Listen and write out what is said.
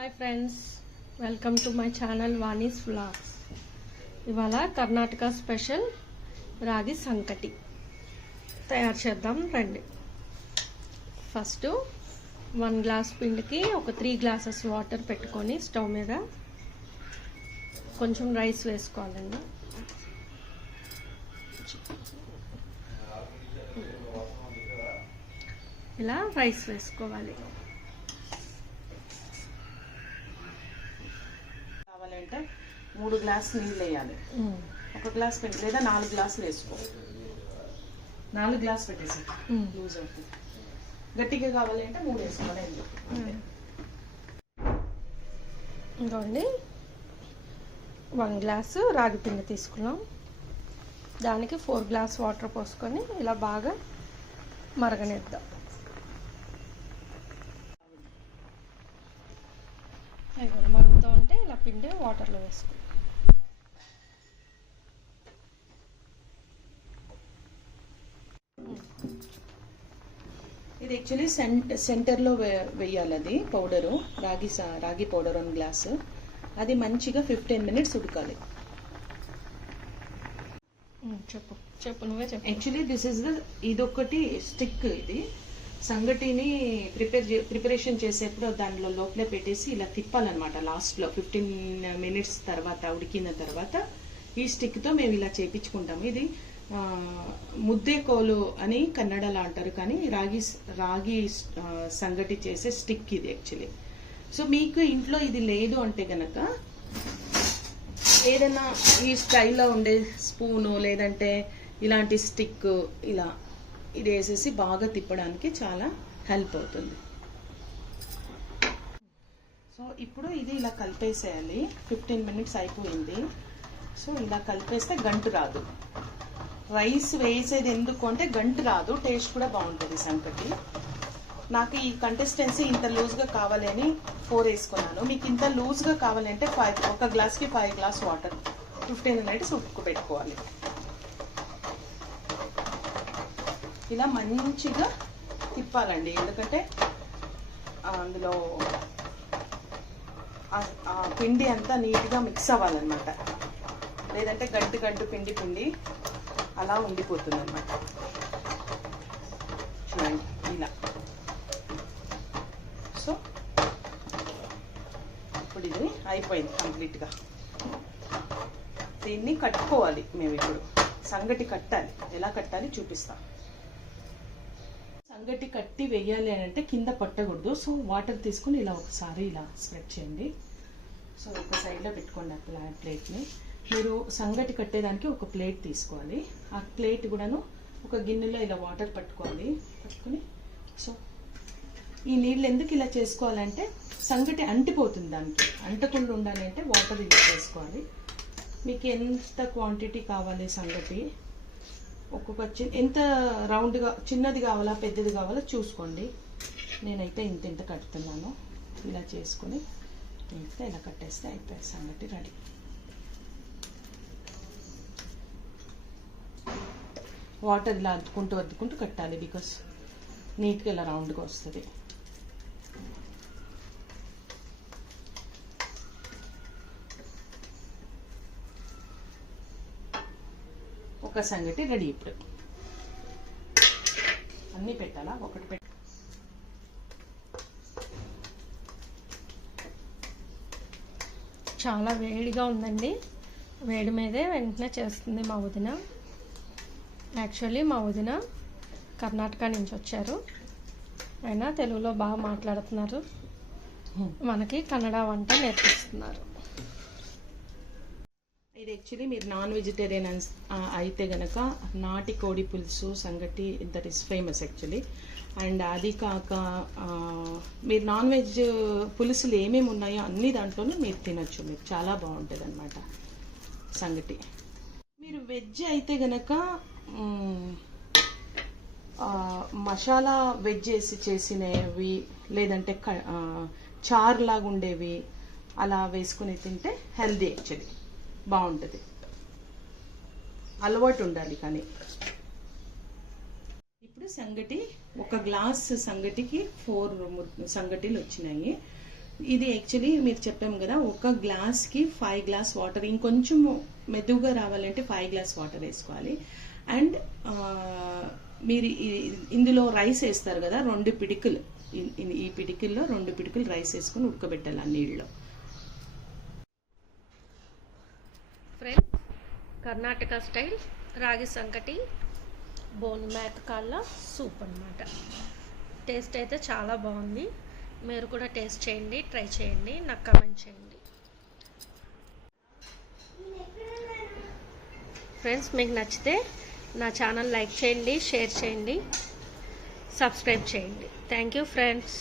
Hi friends, welcome to my channel Vani's vlogs. ఇవాళ Karnataka special రాగి సంకటి తయారు చేద్దాం రండి. ఫస్ట్ 1 గ్లాస్ పిండికి ఒక 3 గ్లాసెస్ వాటర్ పెట్టుకొని స్టవ్ మీద కొంచెం రైస్ వేసుకోవాలండి. ఇలా రైస్ వేసుకోవాలి. కావాలంటే 3 గ్లాసులు నీళ్ళు వేయాలి. 1 గ్లాస్ పిండి లేదా 4 గ్లాసులు వేసుకో. 4 గ్లాస్ పెట్టేసి లూజ్ అవుతుంది. గట్టిగా కావాలంటే 3 వేసుకోవాలి. ఇంకోండి 1 గ్లాసు రాగి పిండి తీసుకున్నాం. దానికి 4 గ్లాస్ వాటర్ పోసుకొని ఇలా బాగా మరగనిద్దాం. మరుగుతూ ఉంటే ఇలా పిండి వాటర్లో వేసుకో. ఇది యాక్చువల్లీ సెంటర్లో వేయాలి. అది పౌడరు రాగి పౌడర్ 1 గ్లాసు. అది మంచిగా 15 మినిట్స్ ఉడకాలి. చెప్పు నువ్వే చెప్పు. యాక్చువల్లీ ఇదొకటి స్టిక్. ఇది సంగటిని ప్రిపరేషన్ చేసేప్పుడు దానిలో లోపలే పెట్టేసి ఇలా తిప్పాలన్నమాట. లాస్ట్లో 15 మినిట్స్ తర్వాత ఉడికిన తర్వాత ఈ స్టిక్తో మేము ఇలా చేయించుకుంటాము. ఇది ముద్దే కోలు అని కన్నడలో అంటారు, కానీ రాగి సంగటి చేసే స్టిక్ ఇది యాక్చువల్లీ. సో మీకు ఇంట్లో ఇది లేదు అంటే గనక ఏదైనా ఈ స్టైల్లో ఉండే స్పూను లేదంటే ఇలాంటి స్టిక్ ఇలా ఇది వేసేసి బాగా తిప్పడానికి చాలా హెల్ప్ అవుతుంది. సో ఇప్పుడు ఇది ఇలా కలిపేసేయాలి. 15 మినిట్స్ అయిపోయింది. సో ఇలా కలిపేస్తే గంటు రాదు. రైస్ వేసేది ఎందుకు అంటే గంటు రాదు, టేస్ట్ కూడా బాగుంటుంది సంకటి. నాకు ఈ కన్సిస్టెన్సీ ఇంత లూజ్గా కావాలి అని 4 వేసుకున్నాను. మీకు ఇంత లూజ్గా కావాలంటే 1 గ్లాస్కి 5 గ్లాస్ వాటర్ 15 మినిట్స్ ఉడకబెట్టుకోవాలి. ఇలా మంచిగా తిప్పాలండి, ఎందుకంటే అందులో పిండి అంతా నీట్గా మిక్స్ అవ్వాలన్నమాట. లేదంటే గడ్డు పిండి అలా ఉండిపోతుంది అన్నమాట. చూడండి ఇలా. సో ఇప్పుడు ఇది అయిపోయింది కంప్లీట్గా. దీన్ని కట్టుకోవాలి. మేము ఇప్పుడు సంగటి కట్టాలి. ఎలా కట్టాలి చూపిస్తాం. సంగటి కట్టి వేయాలి అని అంటే కింద పట్టకూడదు. సో వాటర్ తీసుకుని ఇలా ఒకసారి ఇలా స్ప్రెడ్ చేయండి. సో ఒక సైడ్లో పెట్టుకోండి ఆ ప్లేట్ని. మీరు సంగటి కట్టేదానికి ఒక ప్లేట్ తీసుకోవాలి. ఆ ప్లేట్ కూడాను ఒక గిన్నెలో ఇలా వాటర్ పట్టుకుని సో ఈ నీళ్ళు ఎందుకు ఇలా చేసుకోవాలంటే సంగటి అంటిపోతుంది. దానికి అంటకుండా ఉండాలి అంటే వాటర్ ఇలా చేసుకోవాలి. మీకు ఎంత క్వాంటిటీ కావాలి సంగటి, ఒక్కొక్క ఎంత రౌండ్గా చిన్నది కావాలా పెద్దది కావాలా చూసుకోండి. నేనైతే ఇంత కట్టుతున్నాను. ఇలా చేసుకొని ఇంత ఇలా కట్టేస్తే అయిపోయి సంగటి రెడీ. వాటర్ ఇలా అద్దుకుంటూ కట్టాలి, బికాస్ నీట్గా ఇలా రౌండ్గా వస్తుంది. ఒక సంగటి రెడీ. ఇప్పుడు అన్నీ పెట్టాలా, ఒకటి పెట్ట. చాలా వేడిగా ఉందండి. వేడి మీదే వెంటనే చేస్తుంది మా వదిన. యాక్చువల్లీ మా వదిన కర్ణాటక నుంచి వచ్చారు. అయినా తెలుగులో బాగా మాట్లాడుతున్నారు. మనకి కన్నడ వంట నేర్పిస్తున్నారు. ఇది యాక్చువల్లీ మీరు నాన్ వెజిటేరియన్ అయితే గనక నాటి కోడి పులుసు సంగటి that is famous actually. And అది కాక మీరు నాన్ వెజ్ పులుసులు ఏమేమి ఉన్నాయో అన్ని దాంట్లోనూ మీరు తినొచ్చు. మీకు చాలా బాగుంటుంది అన్నమాట సంగటి. మీరు వెజ్ అయితే గనక మసాలా వెజ్ వేసి చేసినవి లేదంటే చారు లాగా ఉండేవి అలా వేసుకుని తింటే హెల్దీ యాక్చువల్లీ బాగుంటుంది. అలవాటు ఉండాలి. కానీ ఇప్పుడు సంగటి 1 గ్లాస్ సంగటికి 4 సంగటీలు వచ్చినాయి. ఇది యాక్చువల్లీ మీరు చెప్పాము కదా, ఒక గ్లాస్కి 5 గ్లాస్ వాటర్, ఇంకొంచెం మెదువుగా రావాలంటే 5 గ్లాస్ వాటర్ వేసుకోవాలి. అండ్ మీరు ఇందులో రైస్ వేస్తారు కదా, 2 పిడికిలు, ఈ పిడికిల్లో 2 పిడికిలు రైస్ వేసుకొని ఉడకబెట్టాలి ఆ నీళ్ళలో. ఫ్రెండ్స్, కర్ణాటక స్టైల్ రాగి సంకటి బోన్ మేకకాళ్ళ సూప్ అన్నమాట. టేస్ట్ అయితే చాలా బాగుంది. మీరు కూడా టేస్ట్ చేయండి, ట్రై చేయండి, నాకు కమెంట్ చేయండి. ఫ్రెండ్స్, మీకు నచ్చితే నా ఛానల్ లైక్ చేయండి, షేర్ చేయండి, సబ్స్క్రైబ్ చేయండి. Thank you friends.